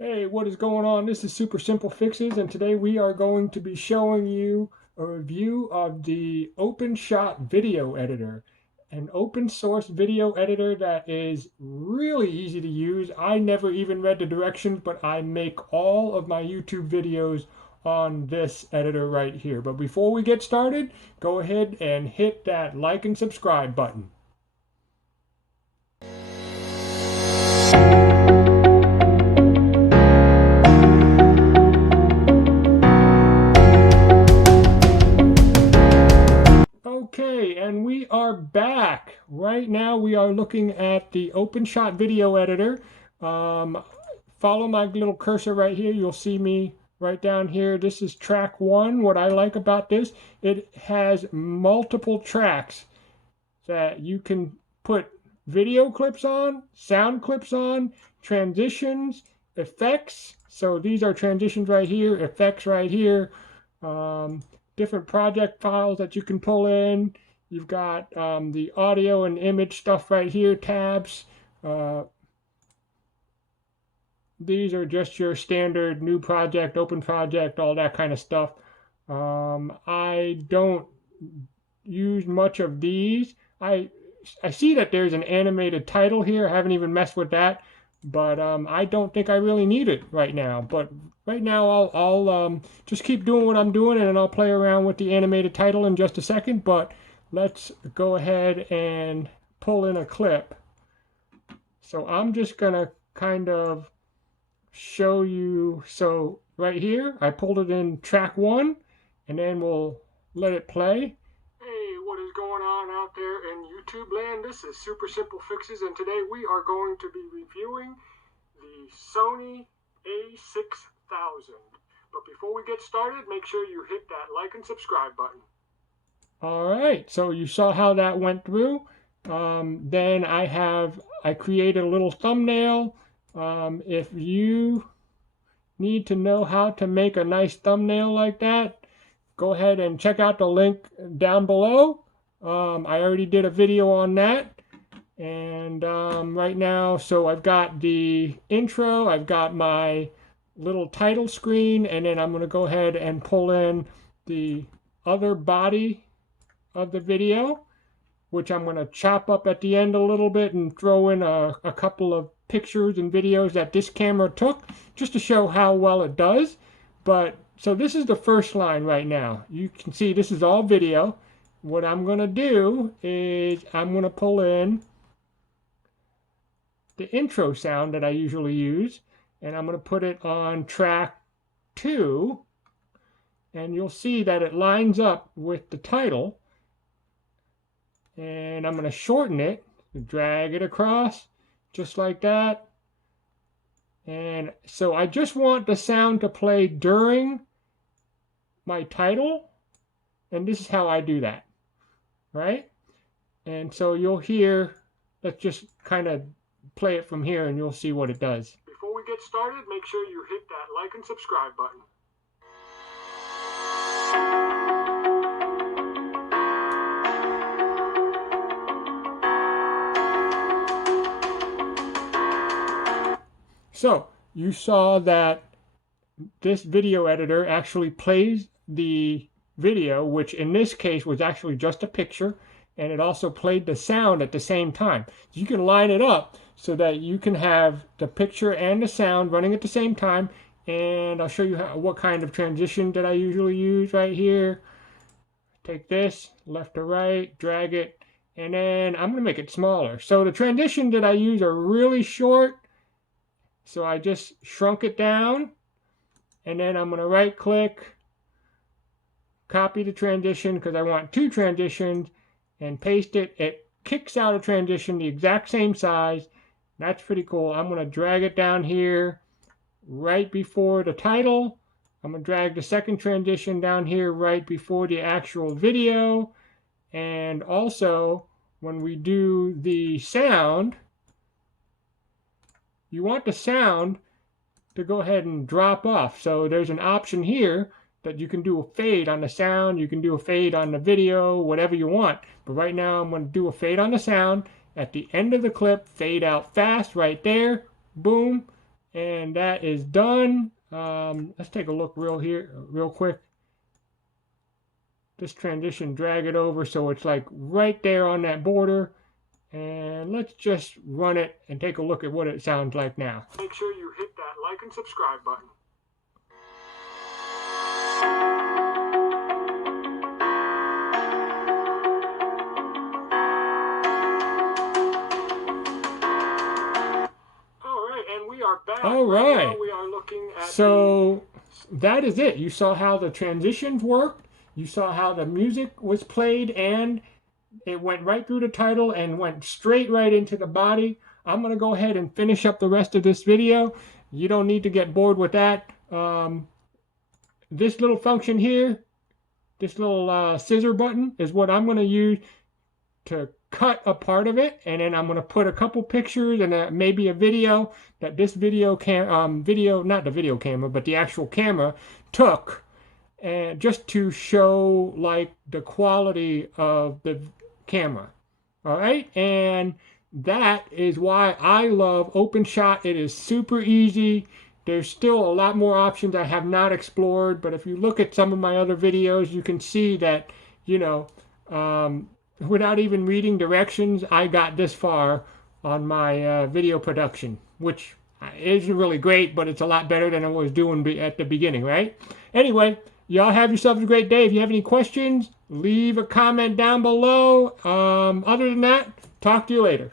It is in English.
Hey, what is going on? This is Super Simple Fixes, and today we are going to be showing you a review of the Openshot video editor, an open source video editor that is really easy to use. I never even read the directions, but I make all of my YouTube videos on this editor right here. But before we get started, go ahead and hit that like and subscribe button. Okay, and we are back. Right now we are looking at the Openshot video editor. Follow my little cursor right here. You'll see me right down here. This is track one. What I like about this, it has multiple tracks that you can put video clips on, sound clips on, transitions, effects. So these are transitions right here, effects right here. Different project files that you can pull in. You've got the audio and image stuff right here, tabs. These are just your standard new project, open project, all that kind of stuff. I don't use much of these. I see that there's an animated title here. I haven't even messed with that, but I don't think I really need it right now. But right now I'll just keep doing what I'm doing, and then I'll play around with the animated title in just a second. But let's go ahead and pull in a clip. So I'm just gonna kind of show you. So right here I pulled it in track one, and then we'll let it play. Hey, what is going on out there in YouTube land? This is Super Simple Fixes, and today we are going to be reviewing the Sony A6000. But before we get started, make sure you hit that like and subscribe button. Alright, so you saw how that went through. Then I created a little thumbnail. If you need to know how to make a nice thumbnail like that, go ahead and check out the link down below. I already did a video on that. And right now, so I've got the intro, I've got my little title screen, and then I'm going to go ahead and pull in the other body of the video, which I'm going to chop up at the end a little bit and throw in a couple of pictures and videos that this camera took just to show how well it does. But so this is the first line right now. You can see this is all video. What I'm going to do is I'm going to pull in the intro sound that I usually use, and I'm going to put it on track 2, and you'll see that it lines up with the title. And I'm going to shorten it, drag it across just like that. And so I just want the sound to play during my title, and this is how I do that, right? And so you'll hear, let's just kind of play it from here and you'll see what it does. Before we get started, make sure you hit that like and subscribe button. So you saw that this video editor actually plays the video, which in this case was actually just a picture, and it also played the sound at the same time. So you can line it up so that you can have the picture and the sound running at the same time. And I'll show you what kind of transition that I usually use right here. Take this left to right, drag it, and then I'm going to make it smaller. So the transition that I use are really short. So I just shrunk it down, and then I'm going to right click, copy the transition because I want 2 transitions, and paste it. It kicks out a transition the exact same size. That's pretty cool. I'm going to drag it down here right before the title. I'm going to drag the second transition down here right before the actual video. And also, when we do the sound, you want the sound to go ahead and drop off. So there's an option here that you can do a fade on the sound, you can do a fade on the video, whatever you want. But right now I'm going to do a fade on the sound. At the end of the clip, fade out fast right there, boom, And that is done. Let's take a look real quick. This transition, drag it over so it's like right there on that border. And let's just run it and take a look at what it sounds like now. Make sure you hit that like and subscribe button. All right. We are looking at so that is it. You saw how the transitions worked. You saw how the music was played, and it went right through the title and went straight right into the body. I'm going to go ahead and finish up the rest of this video. You don't need to get bored with that. This little function here, this little scissor button, is what I'm going to use to cut a part of it, and then I'm going to put a couple pictures and maybe a video that this video not the video camera, but the actual camera took, and just to show like the quality of the camera. All right, and that is why I love Openshot. It is super easy. There's still a lot more options I have not explored, but if you look at some of my other videos, you can see that, you know, without even reading directions, I got this far on my video production, which isn't really great, but it's a lot better than I was doing at the beginning, right? Anyway, y'all have yourselves a great day. If you have any questions, leave a comment down below. Other than that, talk to you later.